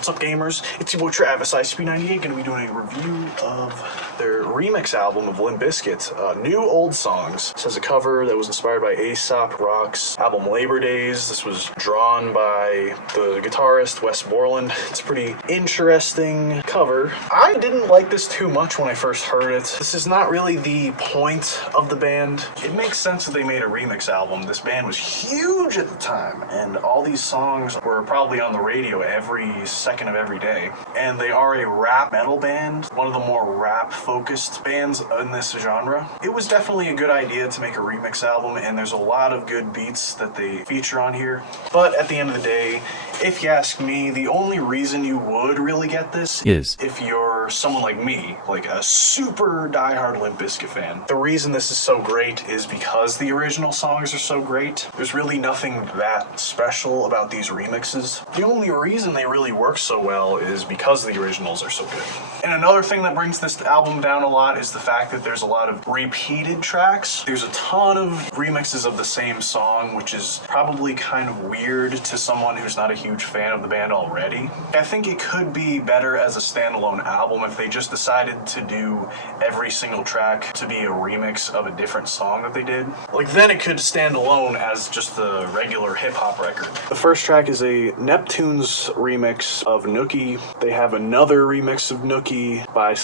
What's up, gamers? It's your boy Travis, ICP98, gonna be doing a review of their remix album of Limp Bizkit, New Old Songs. This has a cover that was inspired by A$AP Rock's album Labor Days. This was drawn by the guitarist Wes Borland. It's a pretty interesting cover. I didn't like this too much when I first heard it. This is not really the point of the band. It makes sense that they made a remix album. This band was huge at the time, and all these songs were probably on the radio every second of every day. And they are a rap metal band, one of the more rap-focused bands in this genre. It was definitely a good idea to make a remix album, and there's a lot of good beats that they feature on here. But at the end of the day, if you ask me, the only reason you would really get this is if you're someone like me, like a super diehard Limp Bizkit fan. The reason this is so great is because the original songs are so great. There's really nothing that special about these remixes. The only reason they really work so well is because the originals are so good. And another thing that brings this album down a lot is the fact that there's a lot of repeated tracks. There's a ton of remixes of the same song, which is probably kind of weird to someone who's not a huge fan of the band already. I think it could be better as a standalone album if they just decided to do every single track to be a remix of a different song that they did. Like, then it could stand alone as just the regular hip-hop record. The first track is a Neptune's remix of NOOKIE. They have another remix of NOOKIE by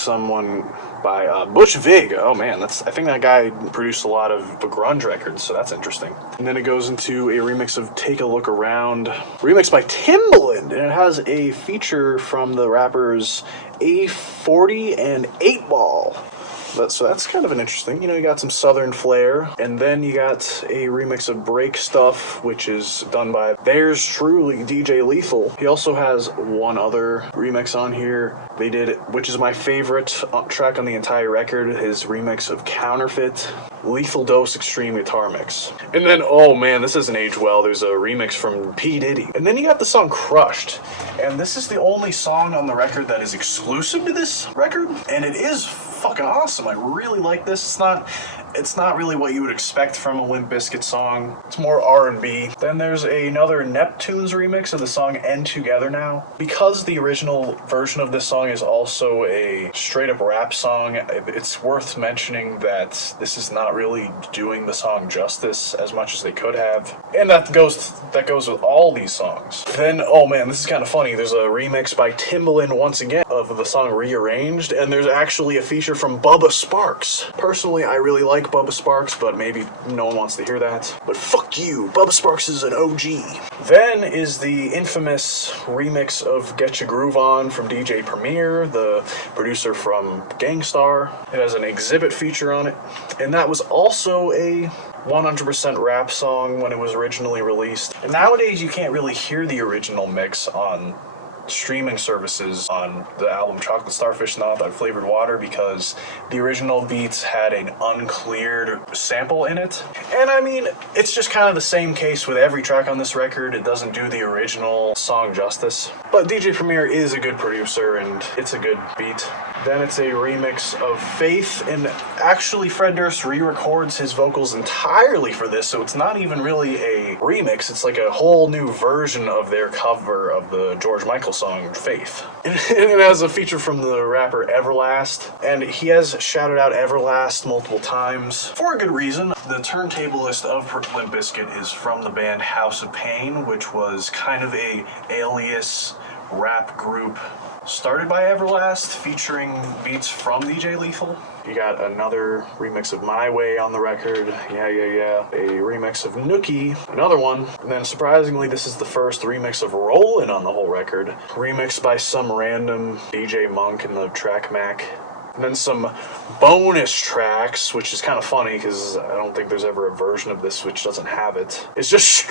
Bush Vig. Oh man, I think that guy produced a lot of grunge records, so that's interesting. And then it goes into a remix of Take a Look Around, remixed by Timbaland, and it has a feature from the rappers A40 and 8Ball. So that's kind of an interesting, you got some southern flair. And then you got a remix of Break Stuff, which is done by theirs truly, DJ Lethal. He also has one other remix on here. They did, which is my favorite track on the entire record, his remix of Counterfeit, Lethal Dose Extreme Guitar Mix. And then, oh man, this doesn't age well, there's a remix from P. Diddy. And then you got the song Crushed. And this is the only song on the record that is exclusive to this record. And it is fucking awesome. I really like this. It's not really what you would expect from a Limp Bizkit song. It's more R&B. Then there's another Neptune's remix of the song End Together Now. Because the original version of this song is also a straight-up rap song, it's worth mentioning that this is not really doing the song justice as much as they could have. And that goes with all these songs. Then, oh man, this is kind of funny. There's a remix by Timbaland once again of the song Rearranged, and there's actually a feature from Bubba Sparks. Personally, I really like Bubba Sparks, but maybe no one wants to hear that. But fuck you, Bubba Sparks is an OG. Then is the infamous remix of Getcha Groove On from DJ Premier, the producer from Gangstar. It has an Exhibit feature on it, and that was also a 100% rap song when it was originally released. And nowadays you can't really hear the original mix on streaming services on the album Chocolate Starfish Not That Flavored Water because the original beats had an uncleared sample in it. And I mean, it's just kind of the same case with every track on this record. It doesn't do the original song justice. But DJ Premier is a good producer and it's a good beat. Then it's a remix of Faith, and actually Fred Durst re-records his vocals entirely for this, so it's not even really a remix, it's like a whole new version of their cover of the George Michael song Faith. And it has a feature from the rapper Everlast, and he has shouted out Everlast multiple times for a good reason. The turntablist of Limp Bizkit is from the band House of Pain, which was kind of a alias rap group started by Everlast, featuring beats from DJ Lethal. You got another remix of My Way on the record, yeah. A remix of NOOKIE, another one. And then surprisingly, this is the first remix of Rollin' on the whole record. Remixed by some random DJ Monk in the track Mac. And then some bonus tracks, which is kind of funny because I don't think there's ever a version of this which doesn't have it. It's just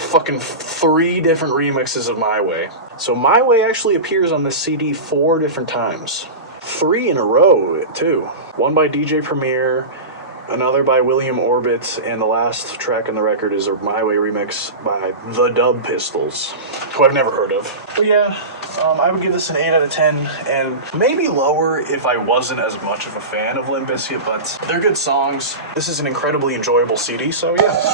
fucking 3 different remixes of My Way. So My Way actually appears on this CD 4 different times. 3 in a row, too. One by DJ Premier, another by William Orbit, and the last track on the record is a My Way remix by The Dub Pistols, who I've never heard of. But yeah, I would give this an 8 out of 10, and maybe lower if I wasn't as much of a fan of Limp Bizkit, but they're good songs. This is an incredibly enjoyable CD, so yeah.